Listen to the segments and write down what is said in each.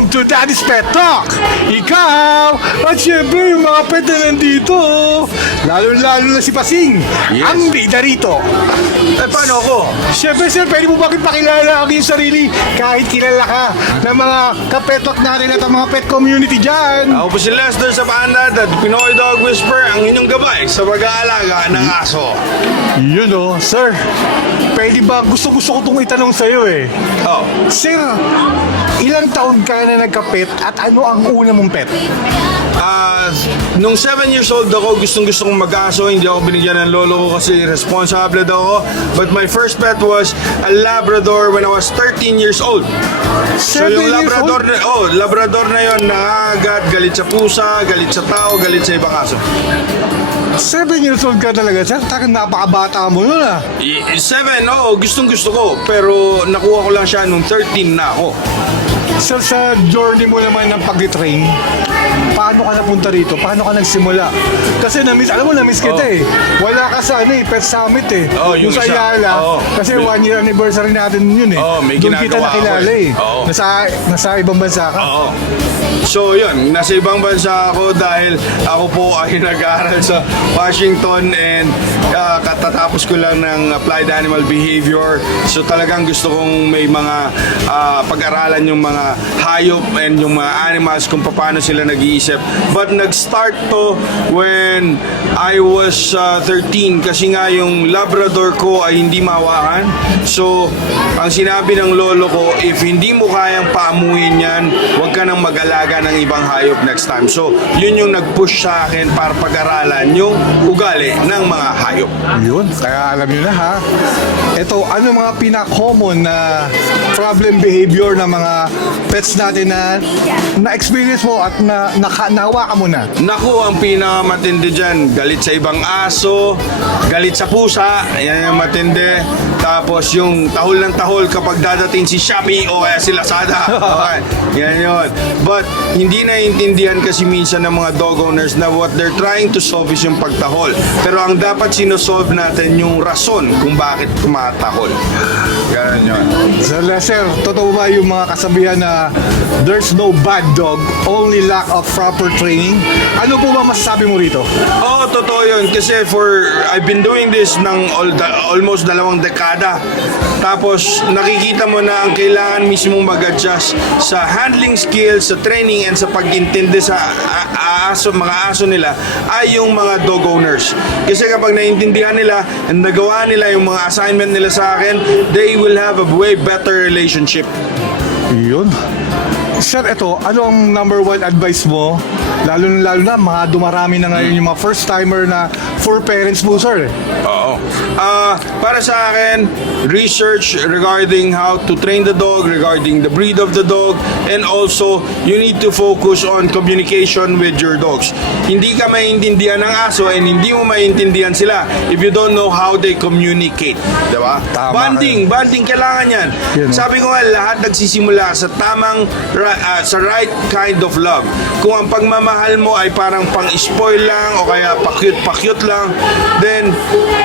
Welcome to Daddy's Pet Talk! Ikaw! At syempre yung mga pet na nandito. Lalo-lalo na si Pasing. Yes. Ang bida rito. Paano ako? Syempre sir, pwede mo bakit pakilala ang iyong sarili kahit kilala ka ng mga kapetok natin at ang mga pet community dyan. Ako po si Lester sa Paandad at Pinoy Dog Whisper, ang inyong gabay sa pag-aalaga ng aso. Yun o, sir. Pwede ba, gusto-gusto ko itong itanong sa'yo eh. Oh, Sir, ilang taon ka na nagka-pet at ano ang una mong pet? nung 7 years old ako, gustong-gusto kong mag-aso. Hindi ako binigyan ng lolo ko kasi responsable daw ako. But my first pet was a Labrador when I was 13 years old. So 7 yung years Labrador old? Labrador na yon, nangagat, galit sa pusa, galit sa tao, galit sa ibang aso. 7 years old ka talaga, sir? Takang napakabata mo nun ah. 7, oo, gustong-gusto ko. Pero nakuha ko lang siya nung 13 na ako. So sa journey mo naman ng pag-train, paano ka napunta rito? Paano ka nagsimula? Kasi alam mo, na-miss kita eh. Wala ka sa Pet Summit eh. Oh, yung sa isa. Ayala. Oh. Kasi 1 year anniversary natin yun eh. Oh, may Doon kita ginagawa nakilala ako eh. eh. Oh. Nasa ibang bansa ka. Oo. So yun, nasa ibang bansa ako dahil ako po ay nag-aaral sa Washington and katatapos ko lang ng Applied Animal Behavior. So talagang gusto kong may mga pag-aralan yung mga hayop and yung mga animals kung paano sila nag-iisip. But nag-start to when I was 13 kasi nga yung Labrador ko ay hindi mahawakan. So ang sinabi ng lolo ko, if hindi mo kayang paamuhin yan, huwag ka nang mag-alaga ng ibang hayop next time. So yun yung nag-push sa akin para pag-aralan yung ugali ng mga hayop. Yun, kaya alam nyo na ha. Ito, ano mga pinaka-common na problem behavior ng mga pets natin na-experience mo at nahawa ka mo na? Naku, ang pinakamatindi dyan, galit sa ibang aso, galit sa pusa, yan yung matindi. Tapos yung tahol ng tahol kapag dadating si Shopee o kaya si Lazada. Okay, yan yun. But hindi naiintindihan kasi minsan ng mga dog owners na what they're trying to solve is yung pagtahol. Pero ang dapat sinosolve natin yung rason kung bakit tumatahol. Ganun yun. So Lester, totoo ba yung mga kasabihan na there's no bad dog, only lack of proper training? Ano po ba masasabi mo rito? Oo, totoo yun. Kasi I've been doing this ng almost 2 dekada. Tapos nakikita mo na ang kailangan mismo mag-adjust sa handling skills, sa training, and sa pag-intindi sa mga aso nila ay yung mga dog owners. Kasi kapag naintindihan nila and nagawa nila yung mga assignment nila sa akin, they will have a way better relationship. Yun. Sir, ito, ano ang number 1 advice mo? Lalo na, mga dumarami na ngayon yung mga first-timer na for parents po, sir. Oo. Para sa akin, research regarding how to train the dog, regarding the breed of the dog, and also, you need to focus on communication with your dogs. Hindi ka maintindihan ng aso and hindi mo maintindihan sila if you don't know how they communicate. Diba? Tama Bonding, kailangan yan. Yun. Sabi ko nga, lahat nagsisimula sa tamang, sa right kind of love. Kung ang pagmamahal mo ay parang pang-spoil lang o kaya pa-cute lang, then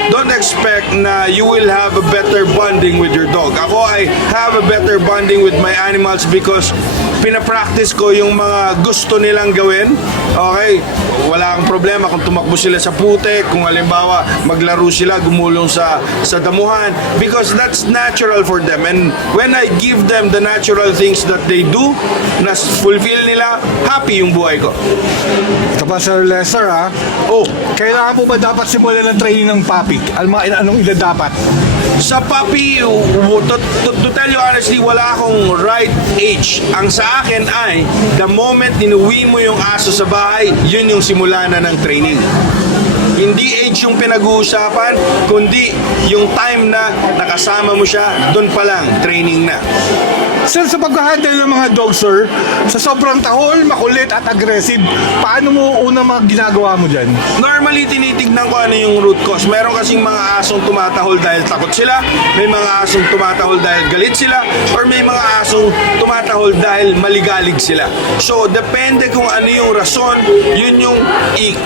don't expect na you will have a better bonding with your dog. Ako I have a better bonding with my animals because pinapractice ko yung mga gusto nilang gawin. Okay, wala kang problema kung tumakbo sila sa putek, kung halimbawa maglaro sila, gumulong sa damuhan, because that's natural for them. And when I give them the natural things that they do, na fulfill nila, happy yung buhay ko. Ito pa, Sir Lester, ha? Oh, Kailangan po ba dapat simulan ng training ng puppy? Anong edad dapat? sa puppy, to tell you honestly, wala akong right age. Ang sa akin ay, the moment inuwi mo yung aso sa bahay, yun yung simula na ng training. Hindi age yung pinag-uusapan, kundi yung time na nakasama mo siya, doon pa lang, training na. Sir, sa pag-handle ng mga dog, sir, sa sobrang tahol, makulit at aggressive, paano mo una ginagawa mo dyan? Normally, tinitignan ko ano yung root cause. Meron kasing mga asong tumatahol dahil takot sila, may mga asong tumatahol dahil galit sila, or may mga asong tumatahol dahil maligalig sila. So, depende kung ano yung rason, yun yung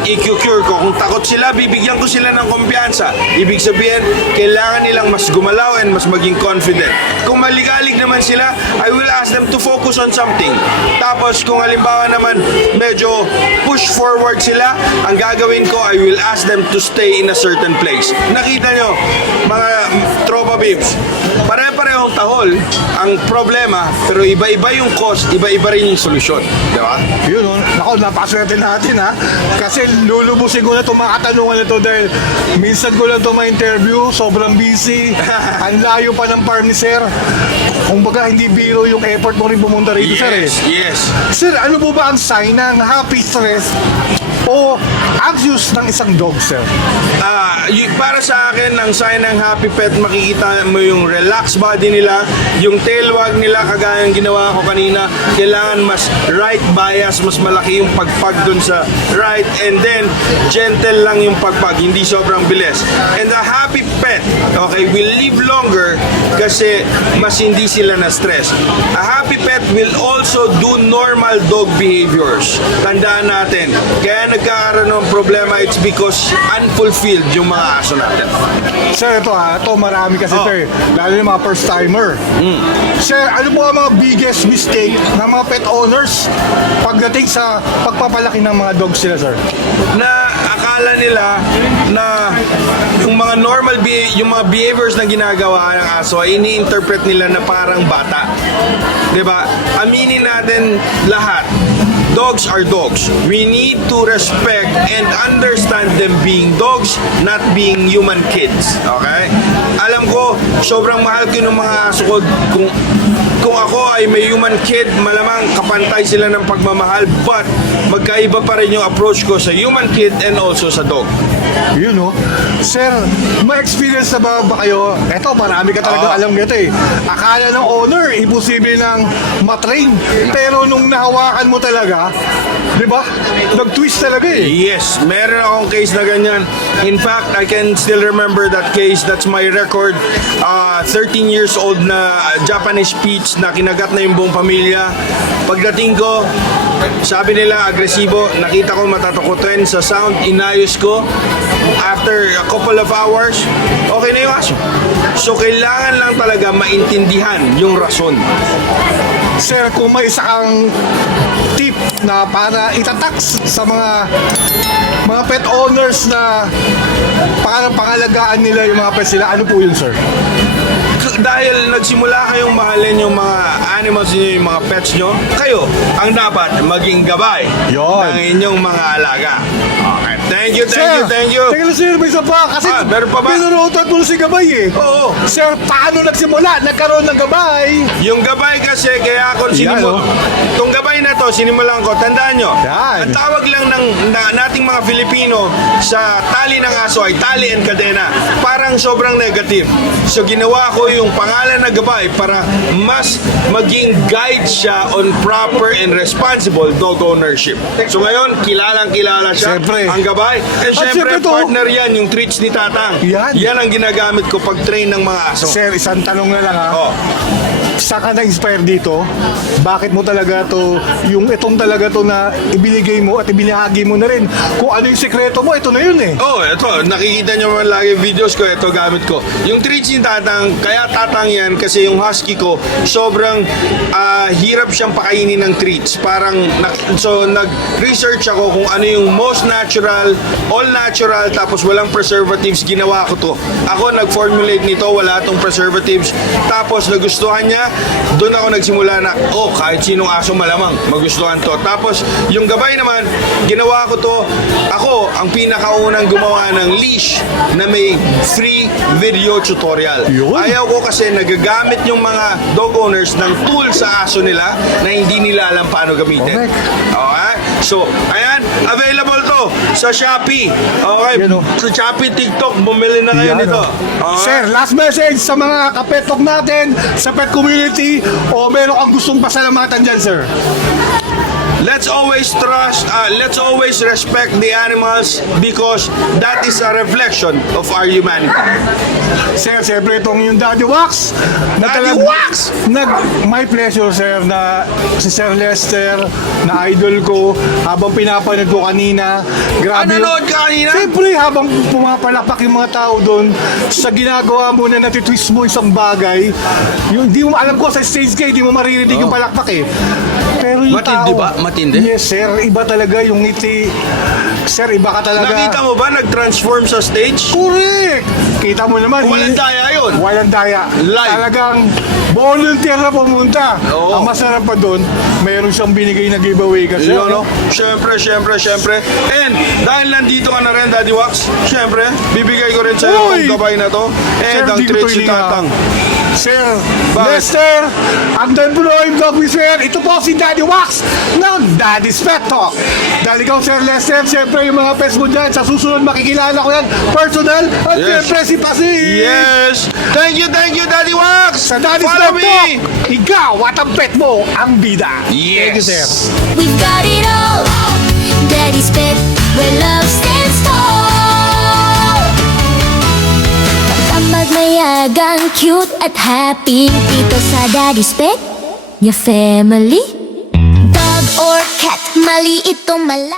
i-cure ko. Kung takot sila, bibigyan ko sila ng kumpiyansa. Ibig sabihin, kailangan nilang mas gumalaw and mas maging confident. Kung maligalig naman sila, I will ask them to focus on something. Tapos kung halimbawa naman medyo push forward sila, ang gagawin ko, I will ask them to stay in a certain place. Nakita nyo, mga tropa babes, pare-parehong tahol ang problema, pero iba-iba yung cause, iba-iba rin yung solusyon. Di ba? Yun, no? Nako, napakaswerte natin, ha? Kasi lulubusin ko na itong mga katanungan na ito dahil minsan ko lang ito ma-interview, sobrang busy, ang layo pa ng farm ni Sir. Kung baga, hindi biro yung effort mo rin pumunta rito, Sir, eh. Yes. Sir, ano po ba ang sign ng happy stress o anxious ng isang dog, Sir? Para sa akin, ang sign ng happy pet, makikita mo yung relaxed body nila, yung tail wag nila, kagaya ng ginawa ko kanina, kailangan mas right bias, mas malaki yung pagpag dun sa right, and then gentle lang yung pagpag, hindi sobrang bilis. And the happy pet, okay, will live longer kasi mas hindi sila na-stress. A happy pet will also do normal dog behaviors. Tandaan natin, kaya nagkakaroon ng problema, it's because unfulfilled yung mga aso natin. Sir, ito marami kasi, Oh. Sir, lalo yung mga first timer. Sir, ano po ang mga biggest mistake ng mga pet owners pagdating sa pagpapalaki ng mga dogs sila, Sir? Na akala nila na yung mga yung mga behaviors na ginagawa ng aso ay ini-interpret nila na parang bata. 'Di ba? Aminin natin lahat. Dogs are dogs. We need to respect and understand them being dogs, not being human kids. Okay? Alam ko, sobrang mahal ko ng mga aso ko. Kung ako ay may human kid, malamang kapantay sila ng pagmamahal, but magkaiba pa rin yung approach ko sa human kid and also sa dog. Yun, no? Sir, may experience na ba kayo? Eto, marami ka talaga Oo. alam nito, eh. Akala ng owner, imposible nang matrain. Pero nung nahawakan mo talaga, di ba? Nag-twist talaga, eh. Yes, meron akong case na ganyan. In fact, I can still remember that case. That's my record. 13 years old na Japanese Spitz na kinagat na yung buong pamilya. Pagdating ko, sabi nila agresibo, nakita ko matatakotin sa sound, inayos ko. After a couple of hours, okay na yung aso. So, kailangan lang talaga maintindihan yung rason. Sir, kung may isa kang tip na para itatax sa mga pet owners na parang pangalagaan nila yung mga pets nila, ano po yun, Sir? Dahil nagsimula kayong mahalin yung mga animals niyo, yung mga pets nyo, kayo ang dapat maging gabay Yun. ng inyong mga alaga. Okay. Thank you. Teka lang, Sir, may isa pa. Kasi meron pa ba? pinurutan mo si Gabay, eh. Oo. Sir, paano nagsimula? Nagkaroon ng Gabay? Yung gabay kasi, kaya ako Yan, oh. itong gabay na to, sinimulan ko, tandaan nyo, Yan. ang tawag lang nating mga Filipino sa tali ng aso ay tali and kadena. Parang sobrang negative. So ginawa ko yung pangalan na gabay para mas maging guide siya on proper and responsible dog ownership. So ngayon, kilala siya, Siyempre. ang gabay. And At syempre, siyempre to. partner yan, yung treats ni Tatang. Yan. ang ginagamit ko pag train ng mga aso. Sir, isang tanong na lang, ha. Oh. Saan ka na-inspire dito? Bakit mo talaga to, itong talaga to na ibinigay mo at ibinahagi mo na rin? Kung ano yung sekreto mo, ito na yun, eh. Oh, ito, nakikita nyo man lagi videos ko, ito gamit ko. Yung treats ni Tatang, kaya Tatang yan kasi yung husky ko, sobrang hirap siyang pakainin ng treats. Parang, so nag-research ako kung ano yung most natural, all natural, tapos walang preservatives, ginawa ko to. Ako nag-formulate nito, wala tong preservatives. Tapos nagustuhan niya, doon ako nagsimula na, kahit sinong aso malamang, magustuhan to. Tapos, yung gabay naman, ginawa ko to, ako, ang pinakaunang gumawa ng leash na may free video tutorial. Yun. Ayaw ko kasi nagagamit yung mga dog owners ng tool sa aso nila na hindi nila alam paano gamitin. Correct. Okay? So, ayan, available to sa Shopee. Okay? Yan, oh. Sa Shopee, TikTok, bumili na kayo Yan, nito. oh. Okay? Sir, last message sa mga kapetok natin, sa pet community, o meron kang gustong pasalamatan dyan, Sir? let's always let's always respect the animals because that is a reflection of our humanity. Sir, siyempre itong yung Daddy Wax. Daddy Wax! My pleasure, sir, na si Sir Lester, na idol ko, habang pinapanood ko kanina. Grabe. Nanonood ka kanina? Siyempre, habang pumapalakpak yung mga tao doon, sa ginagawa mo na natitwist mo isang bagay, yung hindi mo alam ko sa stage ka, hindi mo maririnig yung palakpak eh. Pero yung Matindi tao, ba? Matindi? Yes, sir. Iba talaga yung ngiti. Sir, iba ka talaga. Nakita mo ba nag-transform sa stage? Correct! Kita mo naman. Walang daya yun. Walang daya. Live. Talagang volunteer na pumunta. Oo. Ang masarap pa doon, mayroon siyang binigay na giveaway kasi. Yun, no? Syempre. And dahil nandito ka na rin, Daddy Wax, syempre, bibigay ko rin sa'yo Uy! ang gabay na to. And Sir, ang di ko treat to si hininga. Tatang. Sir, Bakit? Lester, ang Danbuloy Dog Whisperer, ito po si Daddy Wax ng Daddy's Pet Talk. Dahil ikaw, Sir Lester, siyempre yung mga pets mo dyan, sa susunod makikilala ko yan, personal, at Yes. siyempre si Pasi. Yes! Thank you, Daddy Wax! Sa Daddy's Follow Pet me! Talk, ikaw at ang pet mo, ang bida. Yes. Thank you, sir. We've got it all. Daddy's Pet, where love stands tall. Kapag mayagang, cute at happy, dito sa Daddy's Pet, your family. Dog or cat, maliit o malaki.